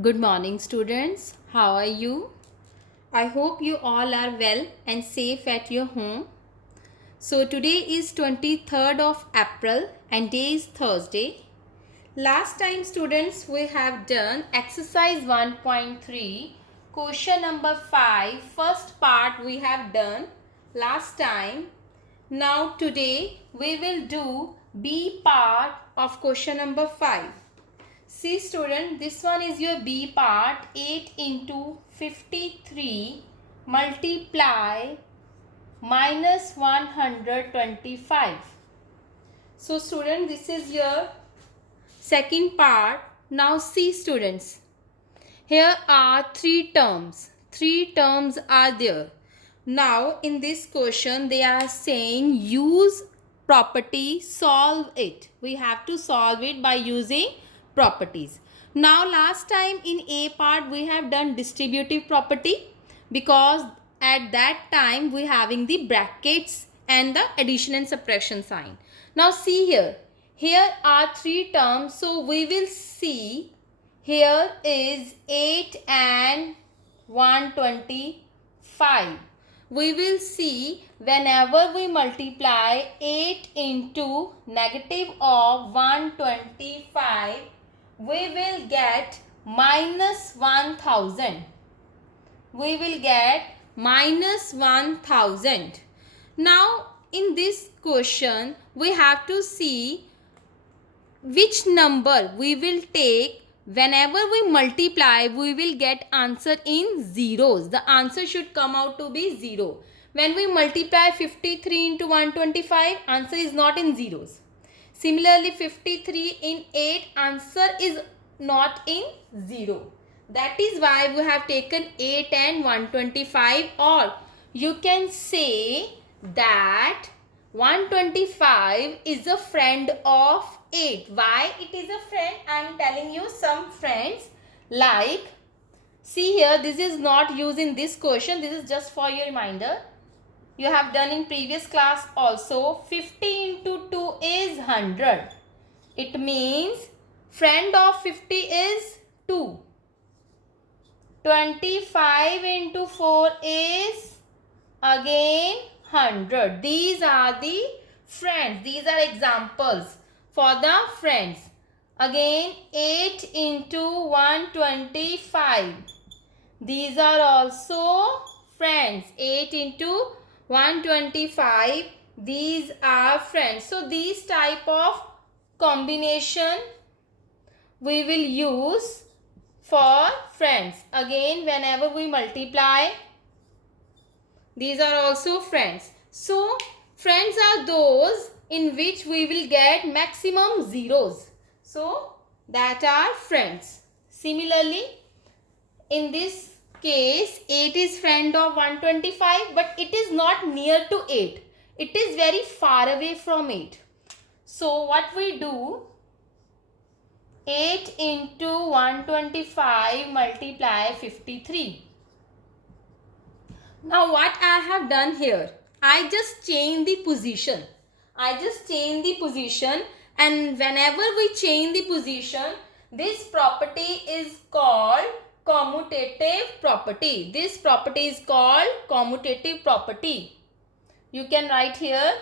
Good morning, students. How are you? I hope you all are well and safe at your home. So, today is 23rd of April and day is Thursday. Last time, students, we have done exercise 1.3, question number 5. First part we have done last time. Now, today we will do B part of question number 5. See student, this one is your B part. 8 into 53 multiply minus 125. So student, this is your second part. Now see students, here are three terms. Three terms are there. Now in this question they are saying use property, solve it. We have to solve it by using properties. Now last time in A part we have done distributive property because at that time we having the brackets and the addition and subtraction sign. Now see here. Here are three terms. So we will see here is 8 and 125. We will see whenever we multiply 8 into negative of 125, we will get minus 1000. We will get minus 1000. Now in this question we have to see which number we will take. Whenever we multiply, we will get answer in zeros. The answer should come out to be 0. When we multiply 53 into 125, answer is not in zeros. Similarly, 53 in 8, answer is not in 0. That is why we have taken 8 and 125, or you can say that 125 is a friend of 8. Why it is a friend? I am telling you some friends, like see here, this is not used in this question. This is just for your reminder. You have done in previous class also. 50 into 2 is 100. It means friend of 50 is 2. 25 into 4 is again 100. These are the friends. These are examples for the friends. Again 8 into 125. These are also friends. 8 into 125. These are friends. So these type of combination we will use for friends. Again, whenever we multiply, these are also friends. So friends are those in which we will get maximum zeros. So that are friends. Similarly, in this case, 8 is friend of 125, but it is not near to 8. It is very far away from 8. So what we do, 8 into 125 multiply 53. Now what I have done here, I just change the position. And whenever we change the position, this property is called commutative property. This property is called commutative property. You can write here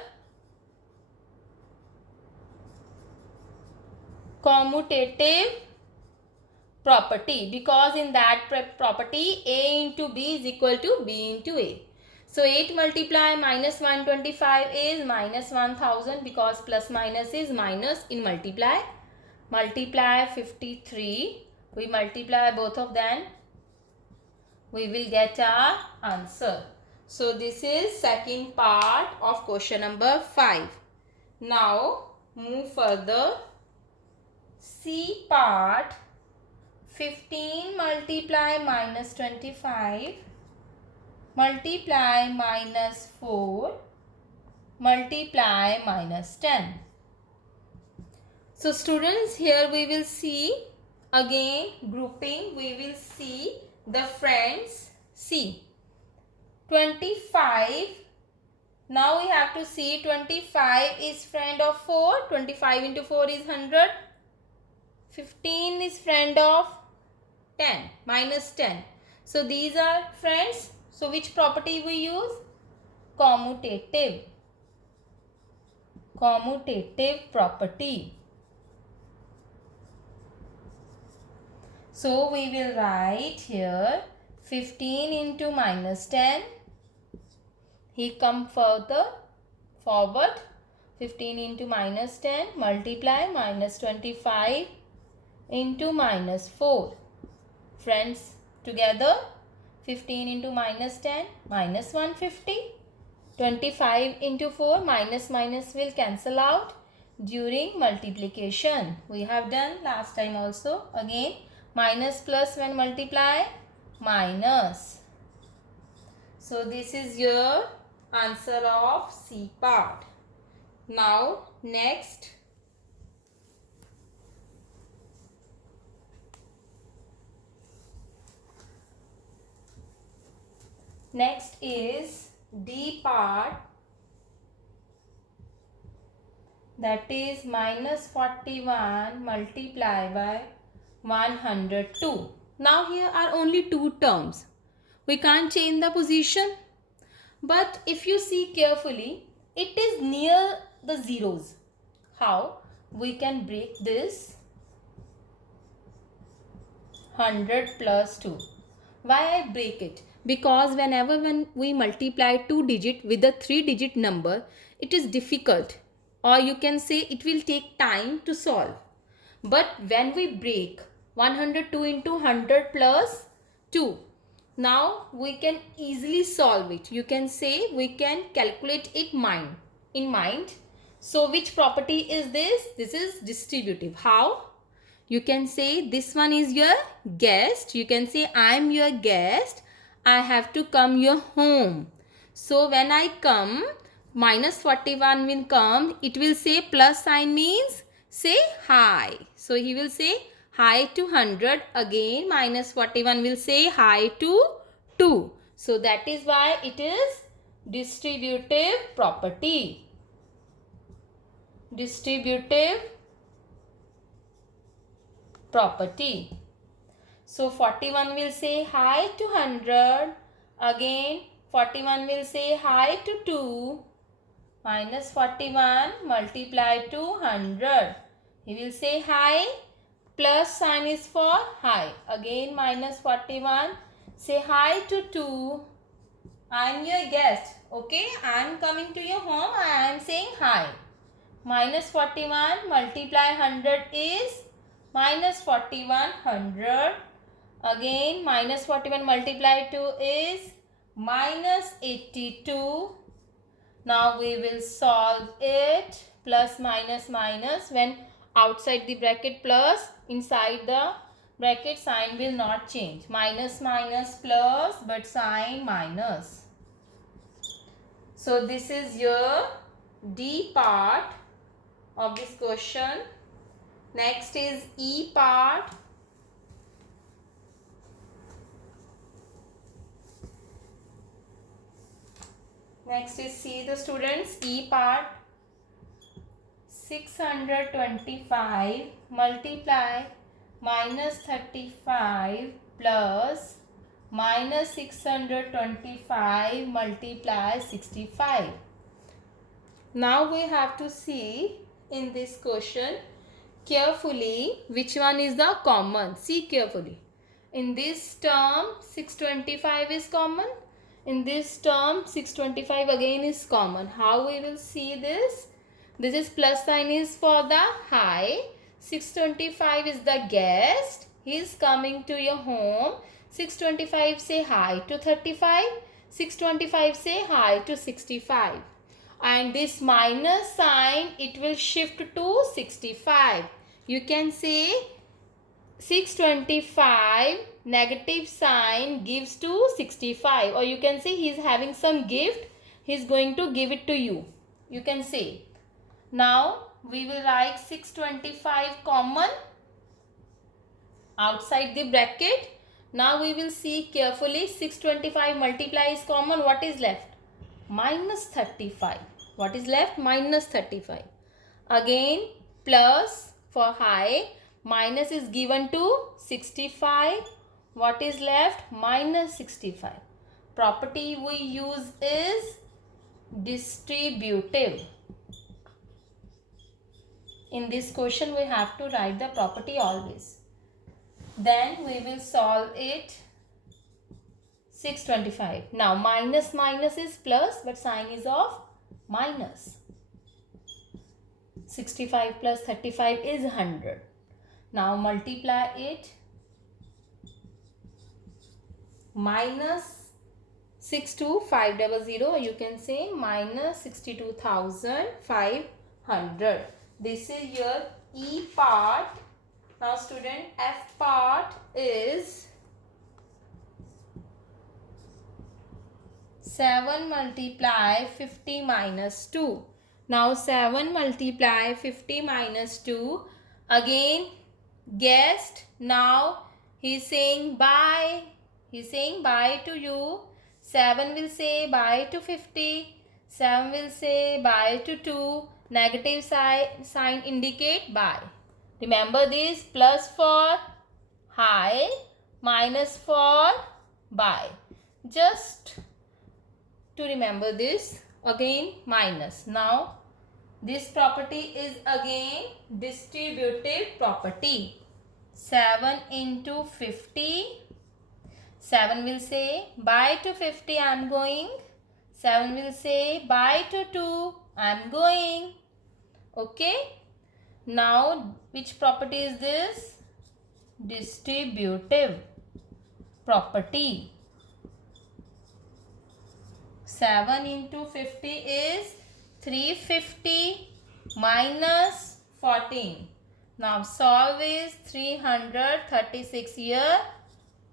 commutative property, because in that property A into B is equal to B into A. So 8 multiply minus 125 is minus 1000, because plus minus is minus in multiply. Multiply 53. We multiply both of them. We will get our answer. So this is second part of question number 5. Now move further. C part. 15 multiply minus 25 multiply minus 4 multiply minus 10. So students, here we will see again grouping. We will see the friends. See 25. Now we have to see 25 is friend of 4. 25 into 4 is 100. 15 is friend of 10, minus 10. So these are friends. So which property we use? Commutative. Commutative property. So we will write here 15 into minus 10. He come further forward. 15 into minus 10 multiply minus 25 into minus 4. Friends, together 15 into minus 10 minus 150. 25 into 4 minus minus will cancel out during multiplication. We have done last time also. Again minus plus when multiply minus. So this is your answer of C part. Now next is D part, that is minus 41 multiplied by 102. Now here are only two terms. We can't change the position. But if you see carefully, it is near the zeros. How? We can break this 100 plus 2. Why I break it? Because when we multiply 2 digit with a 3 digit number, it is difficult, or you can say it will take time to solve. But when we break 102 into 100 plus 2, now we can easily solve it. You can say we can calculate it in mind. So which property is this? This is distributive. How? You can say this one is your guest. You can say I am your guest. I have to come your home. So when I come, minus 41 will come. It will say plus sign means say hi. So he will say hi to 100. Again minus 41 will say hi to 2. So that is why it is distributive property. Distributive property. So 41 will say hi to 100. Again 41 will say hi to 2. Minus 41 multiply to 100. He will say hi. Plus sign is for hi. Again minus 41. Say hi to 2. I am your guest. Okay. I am coming to your home. I am saying hi. Minus 41 multiply 100 is minus 41 100. Again minus 41 multiply 2 is minus 82. Now we will solve it. Plus minus minus. When outside the bracket plus, inside the bracket sign will not change. Minus minus plus, but sign minus. So this is your D part of this question. Next is E part. Next is, see the students, E part. 625 multiply minus 35 plus minus 625 multiply 65. Now we have to see in this question carefully which one is the common. See carefully. In this term 625 is common. In this term 625 again is common. How we will see this? This is plus sign is for the hi. 625 is the guest. He is coming to your home. 625 say hi to 35. 625 say hi to 65. And this minus sign, it will shift to 65. You can say 625 negative sign gives to 65, or you can say he is having some gift, he is going to give it to you. You can say. Now we will write 625 common outside the bracket. Now we will see carefully. 625 multiply is common. What is left? Minus 35. What is left? Minus 35. Again plus for high. Minus is given to 65. What is left? Minus 65. Property we use is distributive. In this question we have to write the property always. Then we will solve it. 625. Now minus minus is plus, but sign is of minus. 65 plus 35 is 100. Now multiply it. Minus 62500, you can say minus 62,500. This is your E part. Now student, F part is 7 multiply 50 minus 2. Now 7 multiply 50 minus 2. Again guessed. Now he is saying bye. He is saying bye to you. 7 will say bye to 50. 7 will say bye to 2. Negative sign indicate bye. Remember this, plus for hi, minus for bye. Just to remember this, again minus. Now this property is again distributive property. 7 into 50. 7 will say bye to 50, I am going. 7 will say bye to 2, I am going. Okay. Now which property is this? Distributive property. 7 into 50 is 350 minus 14. Now solve is 336 here.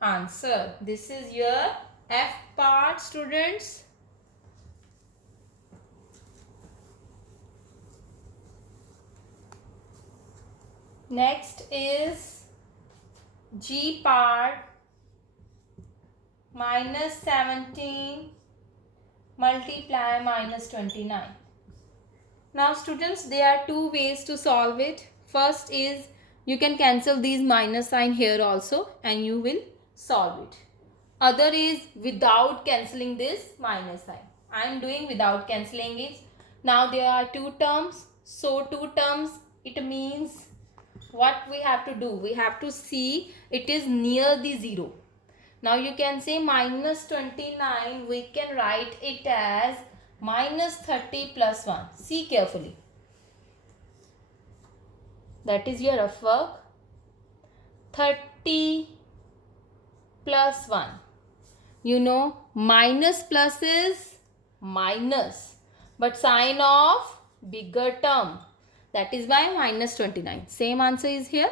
Answer. This is your F part, students. Next is G part. Minus 17 multiply minus 29. Now students, there are two ways to solve it. First is you can cancel these minus sign here also and you will solve it. Other is without cancelling this minus sign. I am doing without cancelling it. Now there are two terms. So two terms, it means what we have to do? We have to see it is near the 0. Now you can say minus 29, we can write it as minus 30 plus 1. See carefully. That is your rough work. 30 plus 1. You know minus plus is minus, but sign of bigger term. That is why minus 29. Same answer is here.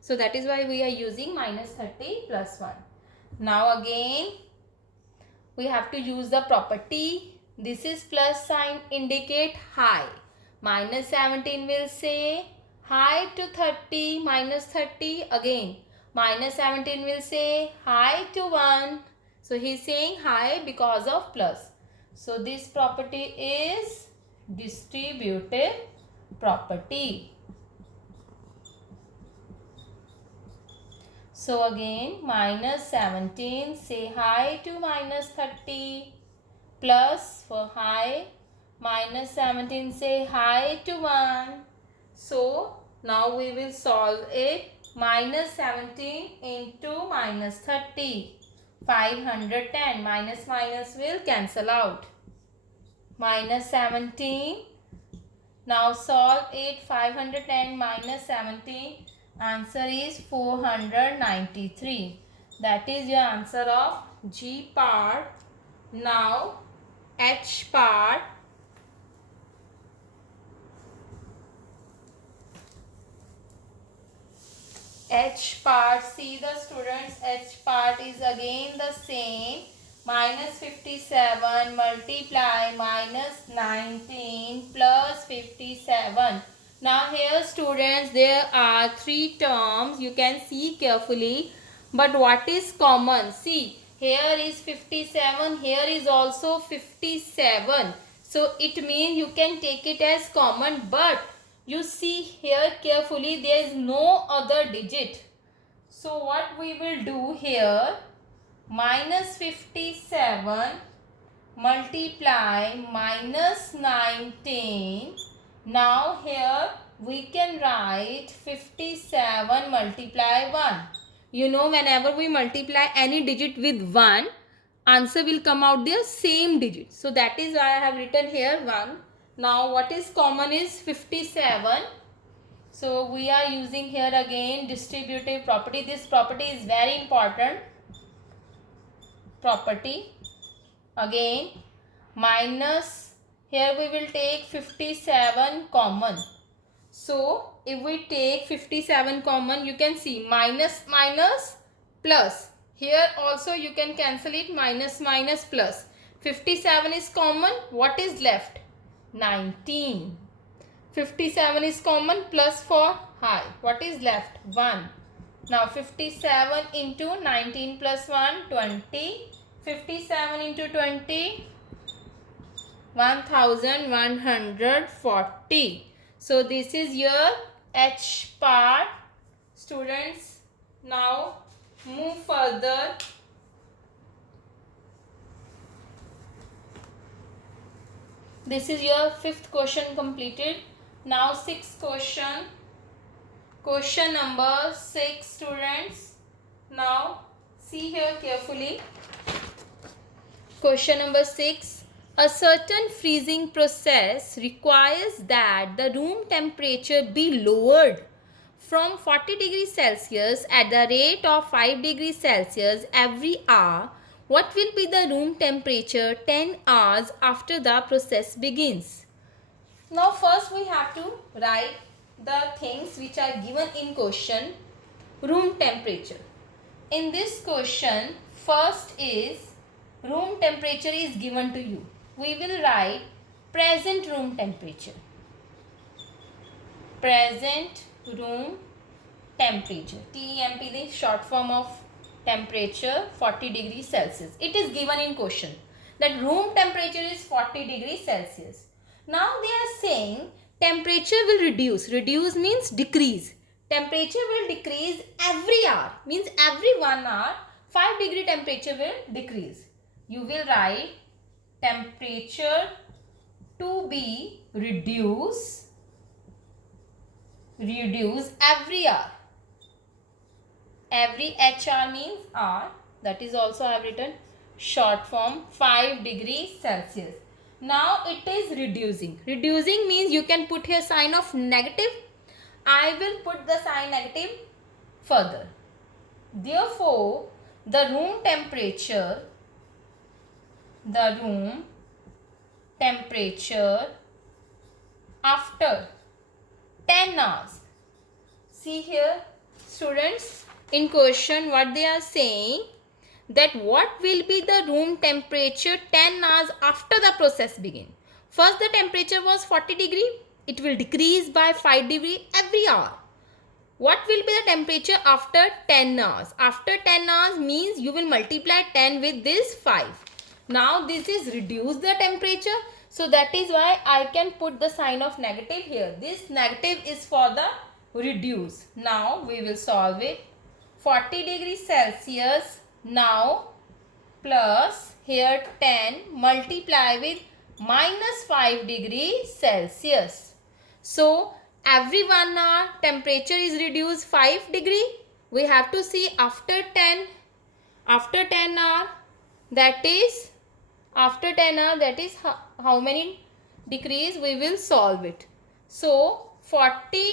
So that is why we are using minus 30 plus 1. Now again we have to use the property. This is plus sign indicate high. Minus 17 will say high to 30 minus 30 again. Minus 17 will say high to 1. So he is saying high because of plus. So this property is distributive property. So again minus 17 say high to minus 30 plus for high minus 17 say high to 1. So now we will solve it. Minus 17 into minus 30. 510. Minus minus will cancel out. Minus 17. Now solve it. 510 minus 17. Answer is 493. That is your answer of G part. Now H part. H part, see the students, H part is again the same. Minus 57 multiply minus 19 plus 57. Now here students, there are three terms. You can see carefully. But what is common? See, here is 57. Here is also 57. So it means you can take it as common. But you see here carefully, there is no other digit. So what we will do here, minus 57 multiply minus 19. Now here we can write 57 multiply 1. You know, whenever we multiply any digit with 1, answer will come out the same digit. So that is why I have written here 1. Now what is common is 57. So we are using here again distributive property. This property is very important property. Again, minus, here we will take 57 common. So if we take 57 common, you can see minus minus plus. Here also you can cancel it, minus minus plus. 57 is common. What is left? 19. 57 is common, plus for high. What is left? 1. Now 57 into 19 plus 1, 20. 57 into 20, 1140. So this is your H part. Students, now move further. This is your 5th question completed. Now 6th question. Question number 6, students. Now see here carefully. Question number 6. A certain freezing process requires that the room temperature be lowered from 40 degrees Celsius at the rate of 5 degrees Celsius every hour. What will be the room temperature 10 hours after the process begins? Now first we have to write the things which are given in question. Room temperature. In this question, first is room temperature is given to you. We will write present room temperature. Present room temperature. TEMP, the short form of temperature, 40 degrees Celsius. It is given in question that room temperature is 40 degrees Celsius. Now they are saying temperature will reduce. Reduce means decrease. Temperature will decrease every hour. Means every 1 hour 5 degree temperature will decrease. You will write temperature to be reduce every hour. Every HR means hour. That is also I have written short form 5 degrees Celsius. Now it is reducing. Reducing means you can put here sign of negative. I will put the sign negative further. Therefore, the room temperature after 10 hours. See here, students, in question what they are saying, that what will be the room temperature 10 hours after the process begin. First the temperature was 40 degree. It will decrease by 5 degree every hour. What will be the temperature after 10 hours? After 10 hours means you will multiply 10 with this 5. Now this is reduce the temperature. So that is why I can put the sign of negative here. This negative is for the reduce. Now we will solve it. 40 degrees Celsius now plus here 10 multiply with minus 5 degrees Celsius. So every 1 hour temperature is reduced 5 degree. We have to see after 10 hour, that is after 10 hour, that is how many degrees we will solve it. So 40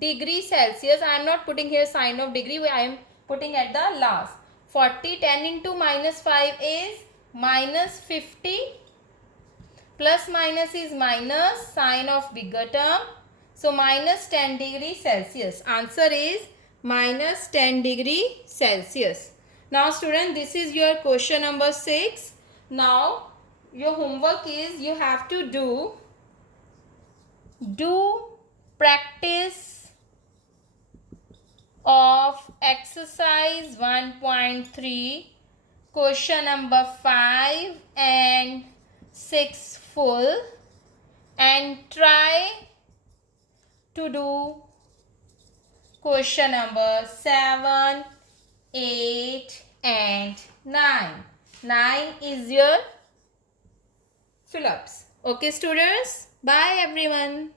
degrees Celsius, I am not putting here sign of degree, I am putting at the last. 40, 10 into minus 5 is minus 50. Plus minus is minus, sign of bigger term. So minus 10 degrees Celsius. Answer is minus 10 degrees Celsius. Now student, this is your question number 6. Now your homework is you have to do practice of exercise 1.3, question number 5 and 6 full, and try to do question number 7, 8 and 9. 9 is your fill-ups. Okay students, bye everyone.